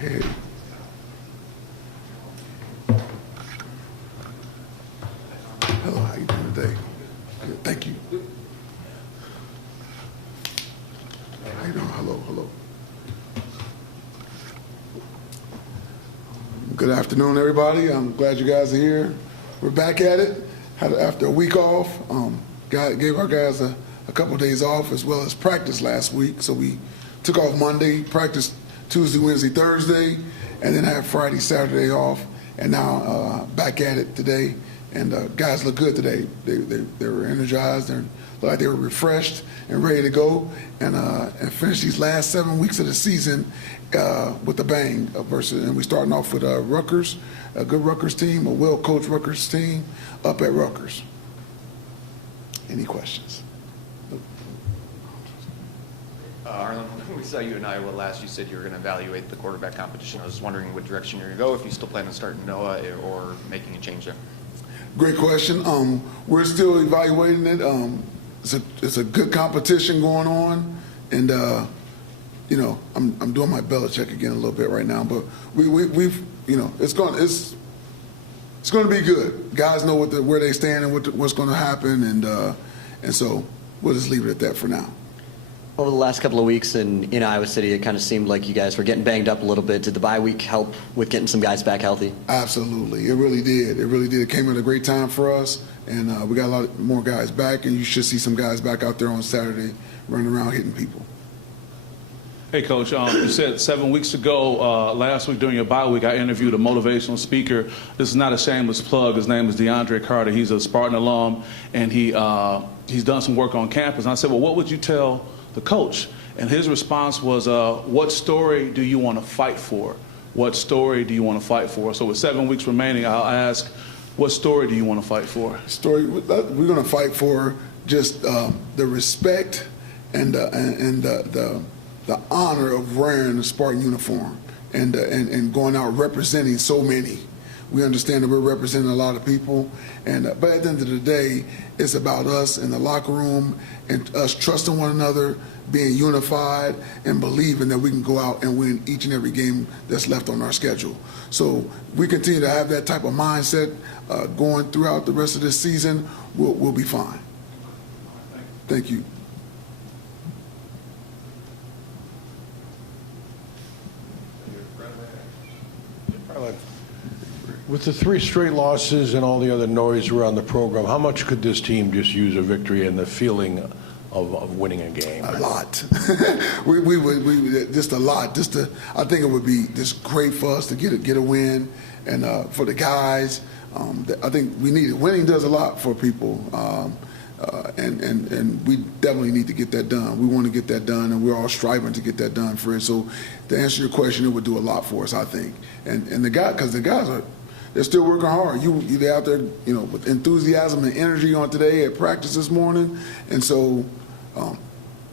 Hey. Hello, how you doing today? Good, thank you. How you doing? Hello. Good afternoon, everybody. I'm glad you guys are here. We're back at it. After a week off, gave our guys a couple of days off as well as practice last week. So we took off Monday, practiced Tuesday, Wednesday, Thursday, and then had Friday, Saturday off. And now back at it today. And guys look good today. They were energized and looked like they were refreshed and ready to go and finish these last 7 weeks of the season with a bang. And we're starting off with Rutgers, a good Rutgers team, a well-coached Rutgers team up at Rutgers. Any questions? Arlen, when we saw you in Iowa last, you said you were going to evaluate the quarterback competition. I was wondering what direction you're going to go, if you still plan on starting Noah or making a change there. Great question. We're still evaluating it. It's a good competition going on, and I'm doing my Belichick again a little bit right now. But we've it's going to be good. Guys know where they stand and what's going to happen, and so we'll just leave it at that for now. Over the last couple of weeks in Iowa City, it kind of seemed like you guys were getting banged up a little bit. Did the bye week help with getting some guys back healthy? Absolutely. It really did. It came at a great time for us, and we got a lot more guys back, and you should see some guys back out there on Saturday running around hitting people. Hey, Coach, you said 7 weeks ago, last week during your bye week, I interviewed a motivational speaker. This is not a shameless plug. His name is DeAndre Carter. He's a Spartan alum, and he's done some work on campus. And I said, well, what would you tell the coach? And his response was, what story do you want to fight for? What story do you want to fight for? So with 7 weeks remaining, I'll ask, what story do you want to fight for? We're going to fight for just the respect and the honor of wearing the Spartan uniform and going out representing so many. We understand that we're representing a lot of people, but at the end of the day, it's about us in the locker room and us trusting one another, being unified, and believing that we can go out and win each and every game that's left on our schedule. So we continue to have that type of mindset going throughout the rest of this season. We'll be fine. Thank you. With the 3 straight losses and all the other noise around the program, how much could this team just use a victory and the feeling of winning a game? A lot. we would just a lot. I think it would be just great for us to get a win, and for the guys, I think we need it. Winning does a lot for people, and we definitely need to get that done. We want to get that done, and we're all striving to get that done, Fred. So to answer your question, it would do a lot for us, I think. And the guys are. They're still working hard. They're out there, with enthusiasm and energy on today at practice this morning, and so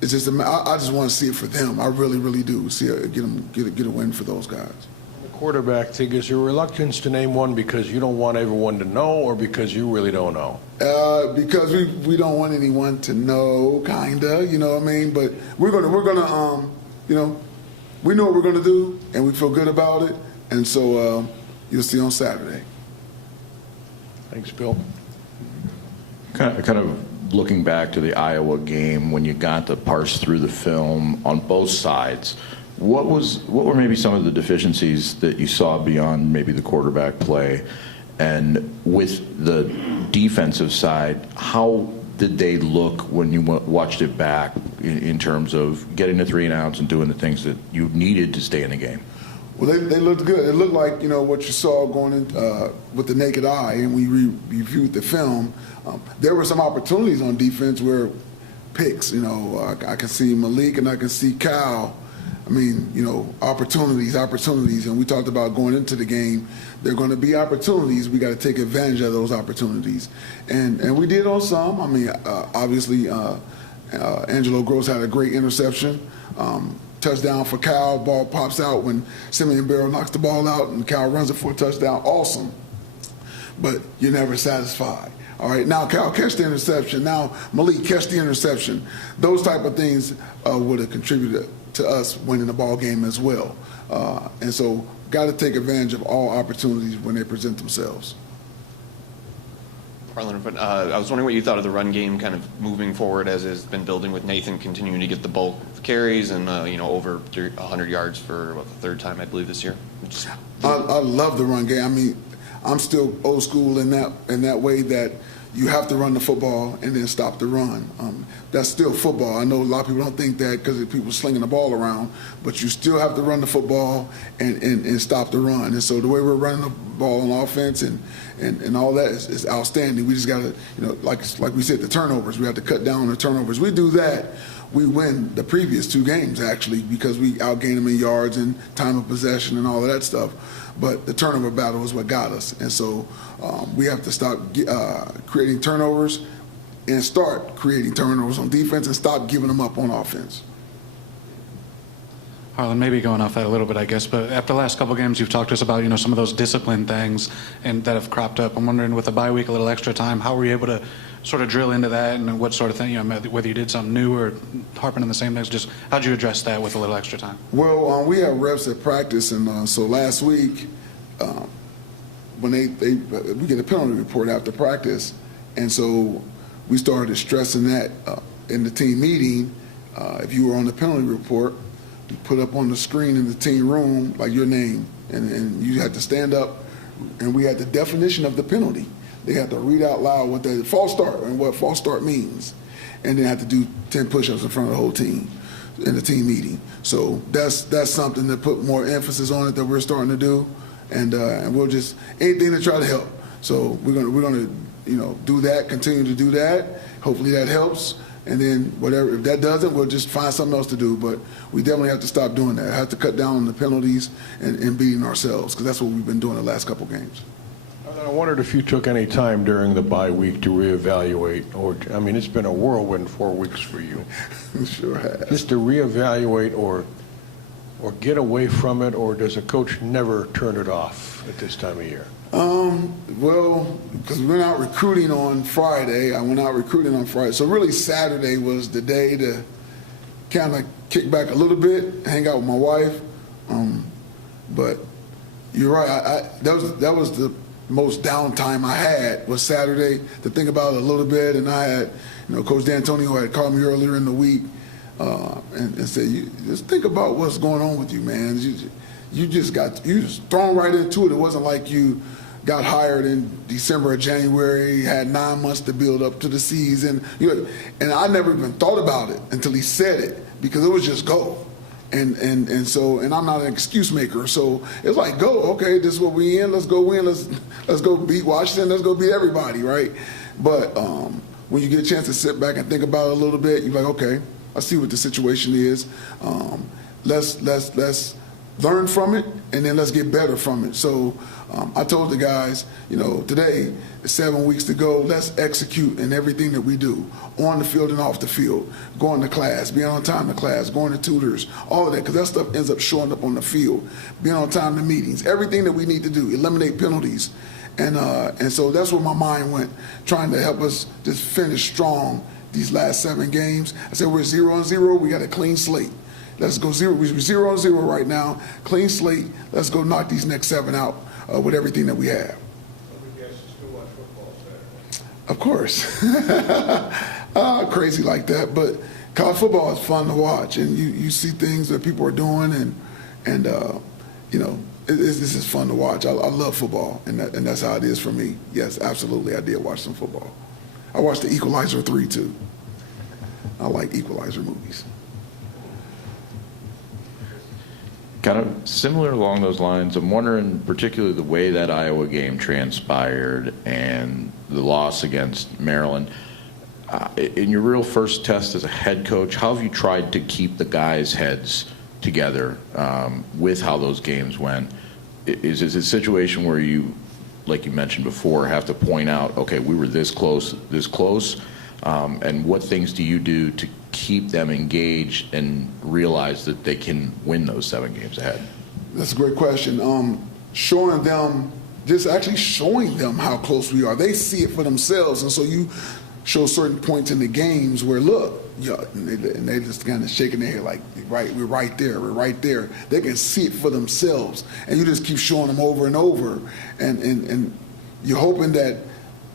it's just. I just want to see it for them. I really, really do. Get a win for those guys. The quarterback thing, is there reluctance to name one because you don't want everyone to know, or because you really don't know? Because we don't want anyone to know, kinda. You know what I mean? But we're gonna we know what we're gonna do, and we feel good about it, and so. You'll see on Saturday. Thanks, Bill. Kind of looking back to the Iowa game, when you got to parse through the film on both sides, what were maybe some of the deficiencies that you saw beyond maybe the quarterback play? And with the defensive side, how did they look when you watched it back in terms of getting the 3 and outs and doing the things that you needed to stay in the game? Well, they looked good. It looked like, what you saw going in with the naked eye, and we reviewed the film. There were some opportunities on defense where picks, I can see Malik and I can see Cal. I mean, opportunities, and we talked about going into the game. There are going to be opportunities. We got to take advantage of those opportunities, and we did on some. I mean, obviously, Angelo Gross had a great interception. Touchdown for Cal. Ball pops out when Simeon Barrow knocks the ball out, and Cal runs it for a touchdown. Awesome, but you're never satisfied. All right, now Cal catch the interception. Now Malik catch the interception. Those type of things would have contributed to us winning the ball game as well. And so got to take advantage of all opportunities when they present themselves. Arlen, I was wondering what you thought of the run game kind of moving forward as it's been building with Nathan continuing to get the bulk of carries and, over 100 yards for the third time, I believe, this year. I love the run game. I mean, I'm still old school in that way that you have to run the football and then stop the run. That's still football. I know a lot of people don't think that because of people slinging the ball around, but you still have to run the football and stop the run. And so the way we're running the ball on offense and all that is outstanding. We just got to, like we said, the turnovers. We have to cut down on the turnovers. We do that, we win the previous 2 games, actually, because we outgain them in yards and time of possession and all of that stuff. But the turnover battle is what got us. And so we have to stop creating turnovers and start creating turnovers on defense and stop giving them up on offense. Harlan, maybe going off that a little bit, I guess, but after the last couple games, you've talked to us about, some of those discipline things and that have cropped up. I'm wondering, with the bye week, a little extra time, how were you able to sort of drill into that and what sort of thing, whether you did something new or harping on the same things, just how'd you address that with a little extra time? Well, we have reps at practice, and so last week, when we get a penalty report after practice, and so we started stressing that in the team meeting. If you were on the penalty report, you put up on the screen in the team room like your name, and you had to stand up, and we had the definition of the penalty. They had to read out loud what the false start and what false start means, and then had to do 10 push-ups in front of the whole team in the team meeting. So that's something to put more emphasis on it that we're starting to do, and we'll just anything to try to help. So we're gonna do that, continue to do that. Hopefully that helps. And then whatever, if that doesn't, we'll just find something else to do. But we definitely have to stop doing that. Have to cut down on the penalties and beating ourselves, because that's what we've been doing the last couple games. I wondered if you took any time during the bye week to reevaluate, it's been a whirlwind 4 weeks for you. Sure has. Just to reevaluate or get away from it, or does a coach never turn it off at this time of year? Well, because we went out recruiting on Friday. I went out recruiting on Friday. So really Saturday was the day to kind of kick back a little bit, hang out with my wife. But you're right. That was the most downtime I had was Saturday to think about it a little bit. And I had, Coach D'Antonio had called me earlier in the week and said, "You just think about what's going on with you, man. You just thrown right into it. It wasn't like you got hired in December or January, had 9 months to build up to the season." And I never even thought about it until he said it, because it was just go. And I'm not an excuse maker. So it's like, go, okay, this is what we in, let's go win, let's go beat Washington, let's go beat everybody, right? But when you get a chance to sit back and think about it a little bit, you're like, okay, I see what the situation is. Let's learn from it, and then let's get better from it. So I told the guys, today, 7 weeks to go, let's execute in everything that we do, on the field and off the field, going to class, being on time to class, going to tutors, all of that, because that stuff ends up showing up on the field, being on time to meetings, everything that we need to do, eliminate penalties. And so that's where my mind went, trying to help us just finish strong these last 7 games. I said, we're 0-0, we got a clean slate. Let's go 0. We're 0-0 right now, clean slate. Let's go knock these next 7 out with everything that we have. Of course. Crazy like that, but college football is fun to watch, and you see things that people are doing, and this is fun to watch. I love football, and that's how it is for me. Yes, absolutely, I did watch some football. I watched the Equalizer 3 too. I like Equalizer movies. Kind of similar along those lines, I'm wondering particularly the way that Iowa game transpired and the loss against Maryland. In your real first test as a head coach, how have you tried to keep the guys' heads together with how those games went? Is it a situation where you, like you mentioned before, have to point out, okay, we were this close, and what things do you do to keep them engaged and realize that they can win those 7 games ahead? That's a great question. Showing them how close we are. They see it for themselves, and so show certain points in the games where, look, yeah, and they just kind of shaking their head like, right, we're right there, we're right there. They can see it for themselves, and you just keep showing them over and over, and you're hoping that,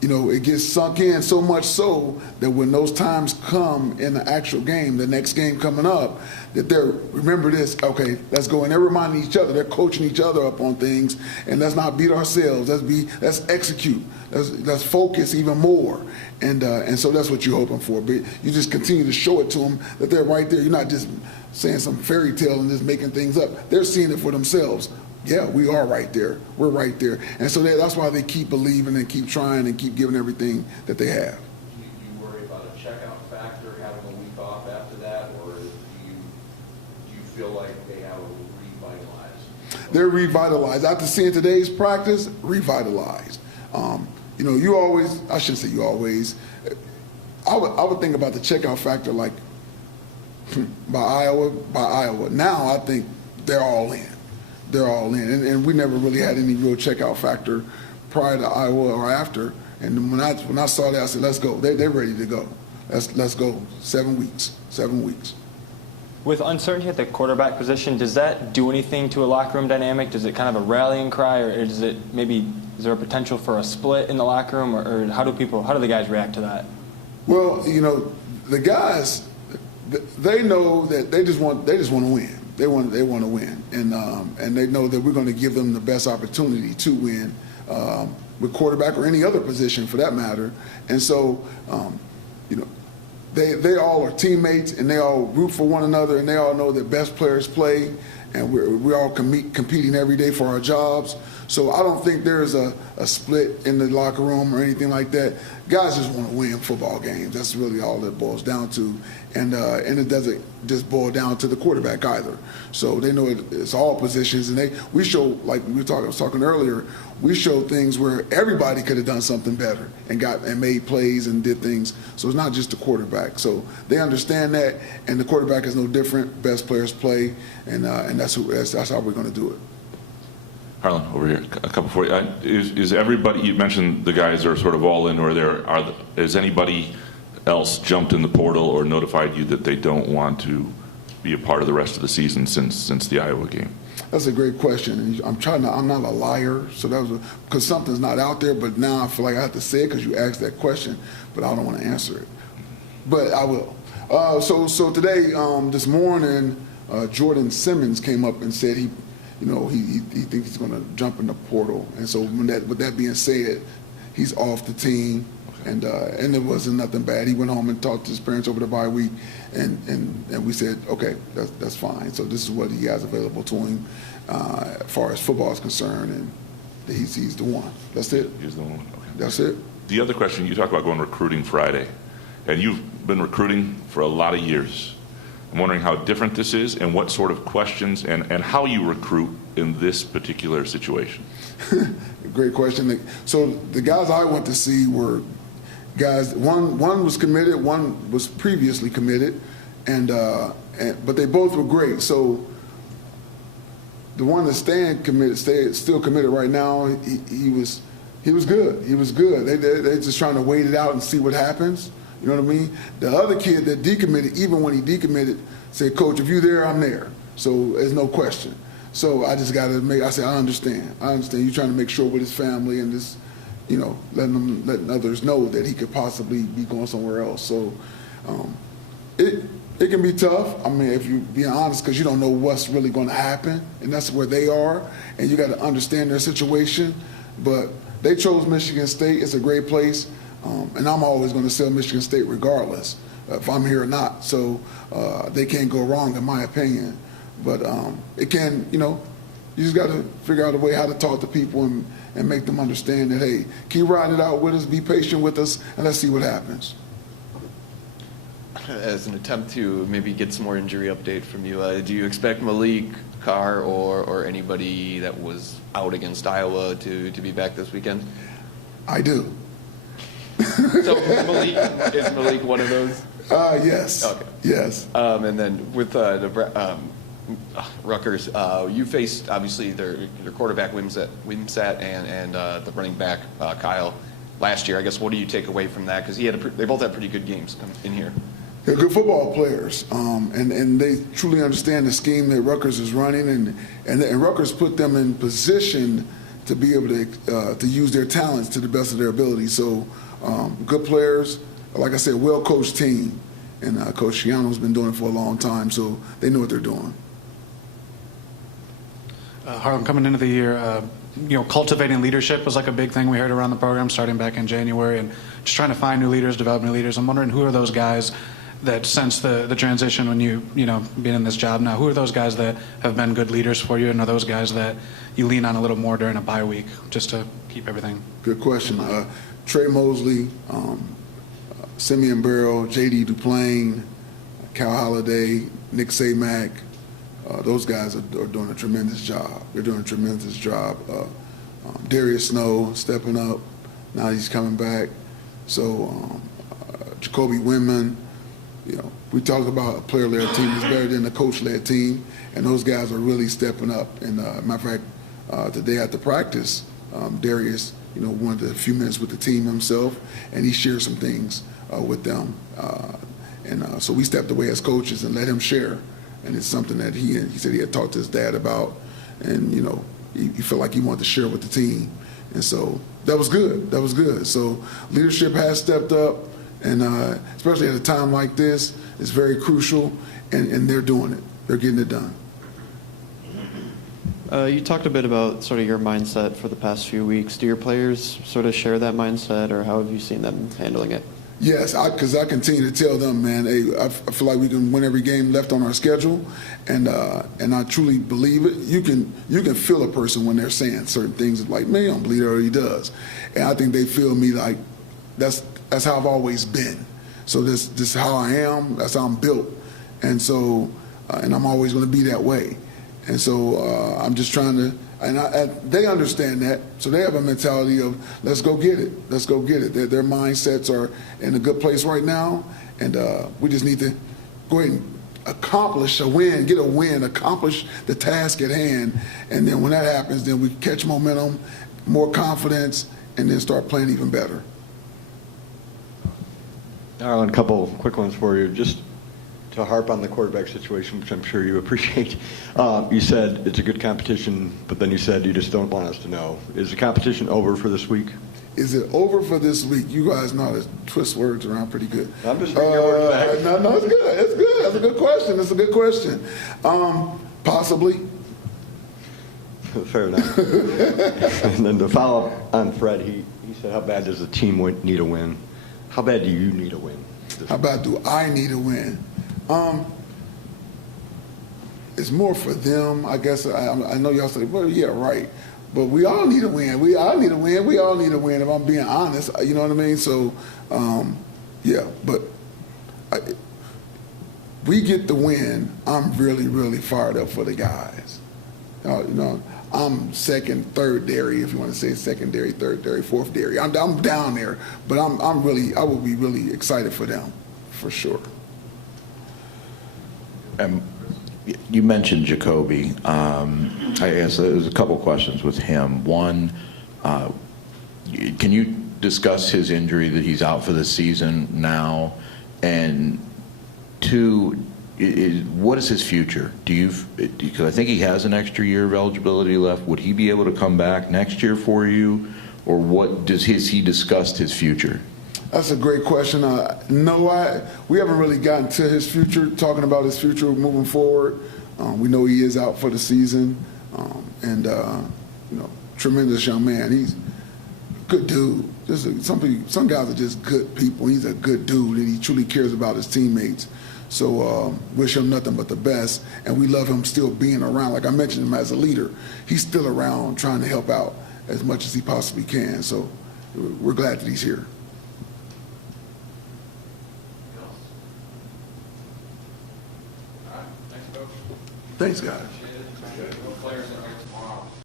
you know, it gets sunk in so much so that when those times come in the actual game, the next game coming up, that they're, remember this, okay, let's go. And they're reminding each other, they're coaching each other up on things, and let's not beat ourselves. Let's execute. Let's focus even more. And so that's what you're hoping for. But you just continue to show it to them that they're right there. You're not just saying some fairy tale and just making things up. They're seeing it for themselves. Yeah, we are right there. We're right there. And so that's why they keep believing and keep trying and keep giving everything that they have. Do you worry about a checkout factor, having a week off after that, or do you feel like they have a revitalized? They're revitalized. After seeing today's practice, revitalized. You know, you always, I shouldn't say you always, I would think about the checkout factor like by Iowa. Now I think they're all in. They're all in. And we never really had any real checkout factor prior to Iowa or after. And when I saw that, I said, let's go. They're ready to go. Let's go. 7 weeks. 7 weeks. With uncertainty at the quarterback position, does that do anything to a locker room dynamic? Does it kind of a rallying cry, or is there a potential for a split in the locker room, or how do the guys react to that? Well, you know, the guys, they know that they just want to win. They want to win, and they know that we're going to give them the best opportunity to win with quarterback or any other position for that matter. And so, you know, they all are teammates, and they all root for one another, and they all know that best players play, and we're all competing every day for our jobs. So I don't think there's a split in the locker room or anything like that. Guys just want to win football games. That's really all it boils down to. And it doesn't just boil down to the quarterback either. So they know it's all positions. And we show, like I was talking earlier, we show things where everybody could have done something better and made plays and did things. So it's not just the quarterback. So they understand that, and the quarterback is no different. Best players play, and that's how we're going to do it. Harlan, over here, a couple for you. Is everybody, you mentioned the guys are sort of all in, or has anybody else jumped in the portal or notified you that they don't want to be a part of the rest of the season since the Iowa game? That's a great question. I'm not a liar, so that was because something's not out there, but now I feel like I have to say it because you asked that question, but I don't want to answer it. But I will. So today, this morning, Jordan Simmons came up and said he thinks he's going to jump in the portal. And so with that being said, he's off the team, and it wasn't nothing bad. He went home and talked to his parents over the bye week, and we said, okay, that's fine. So this is what he has available to him as far as football is concerned, and he's the one. That's it. He's the one. Okay. That's it. The other question, you talked about going recruiting Friday, and you've been recruiting for a lot of years. I'm wondering how different this is and what sort of questions and how you recruit in this particular situation. Great question. So the guys I went to see were guys, one was committed, one was previously committed, but they both were great. So the one that's still committed right now, he was good. He was good. They're just trying to wait it out and see what happens. You know what I mean? The other kid that decommitted, even when he decommitted, said, "Coach, if you're there, I'm there." So there's no question. So I just got to I said, I understand. You're trying to make sure with his family and just, letting others know that he could possibly be going somewhere else. So it can be tough. I mean, if you're being honest, because you don't know what's really going to happen, and that's where they are, and you got to understand their situation. But they chose Michigan State. It's a great place. And I'm always going to sell Michigan State regardless if I'm here or not. So they can't go wrong, in my opinion. But it can, you just got to figure out a way how to talk to people and make them understand that, hey, keep riding it out with us, be patient with us, and let's see what happens. As an attempt to maybe get some more injury update from you, do you expect Malik, Carr, or anybody that was out against Iowa to be back this weekend? I do. So is Malik one of those? Yes. Okay. Yes. And then with Rutgers, you faced obviously their quarterback Wimsatt and the running back Kyle last year. I guess, what do you take away from that? Because they both had pretty good games in here. They're good football players, and they truly understand the scheme that Rutgers is running, and Rutgers put them in position to be able to use their talents to the best of their ability. So good players, like I said, well-coached team, and Coach Shiano's been doing it for a long time, so they know what they're doing. Harlan, coming into the year, cultivating leadership was like a big thing we heard around the program starting back in January, and just trying to find new leaders, develop new leaders. I'm wondering, who are those guys that since the transition when being in this job now, who are those guys that have been good leaders for you, and are those guys that you lean on a little more during a bye week just to keep everything? Good question. Trey Mosley, Simeon Barrow, J.D. Duplain, Cal Holliday, Nick Samac, those guys are doing a tremendous job. They're doing a tremendous job. Darius Snow stepping up. Now he's coming back. So Jacoby Winman. We talk about a player-led team is better than a coach-led team, and those guys are really stepping up. And matter of fact, today after practice, Darius, wanted a few minutes with the team himself, and he shared some things with them. So we stepped away as coaches and let him share. And it's something that he said he had talked to his dad about, and he felt like he wanted to share with the team. And so that was good. That was good. So leadership has stepped up. And especially at a time like this, it's very crucial, and they're doing it. They're getting it done. You talked a bit about sort of your mindset for the past few weeks. Do your players sort of share that mindset, or how have you seen them handling it? Yes, because I continue to tell them, man, hey, I feel like we can win every game left on our schedule, and I truly believe it. You can feel a person when they're saying certain things like, man, I don't believe it, or he does. And I think they feel me like that's how I've always been. So this is how I am. That's how I'm built. And so, and I'm always going to be that way. And so I'm just trying to, and they understand that. So they have a mentality of, let's go get it. Let's go get it. Their mindsets are in a good place right now. And we just need to go ahead and accomplish a win, get a win, accomplish the task at hand. And then when that happens, then we catch momentum, more confidence, and then start playing even better. Harlan, a couple quick ones for you. Just to harp on the quarterback situation, which I'm sure you appreciate. You said it's a good competition, but then you said you just don't want us to know. Is the competition over for this week? Is it over for this week? You guys know how to twist words around pretty good. I'm just bringing your words back. No, it's good. It's good. That's a good question. It's a good question. Possibly. Fair enough. And then to follow up on Fred, he said, how bad does the team need a win? How bad do you need a win? How bad do I need a win? It's more for them, I guess. I know y'all say, well, yeah, right. But we all need a win. We all need a win. We all need a win, if I'm being honest. You know what I mean? So, yeah. But we get the win. I'm really, really fired up for the guys. I'm second, third dairy, if you want to say secondary, third dairy, fourth dairy. I'm down there, but I will be really excited for them, for sure. You mentioned Jacoby. I guess there's a couple questions with him. One, can you discuss his injury that he's out for the season now? And two, what is his future? Because I think he has an extra year of eligibility left. Would he be able to come back next year for you, or has he discussed his future? That's a great question. No, we haven't really gotten to his future, talking about his future moving forward. We know he is out for the season, and tremendous young man. He's a good dude. Some guys are just good people. He's a good dude, and he truly cares about his teammates. So wish him nothing but the best, and we love him still being around. Like I mentioned him as a leader, he's still around trying to help out as much as he possibly can. So we're glad that he's here. Thanks, guys. Players that are tomorrow.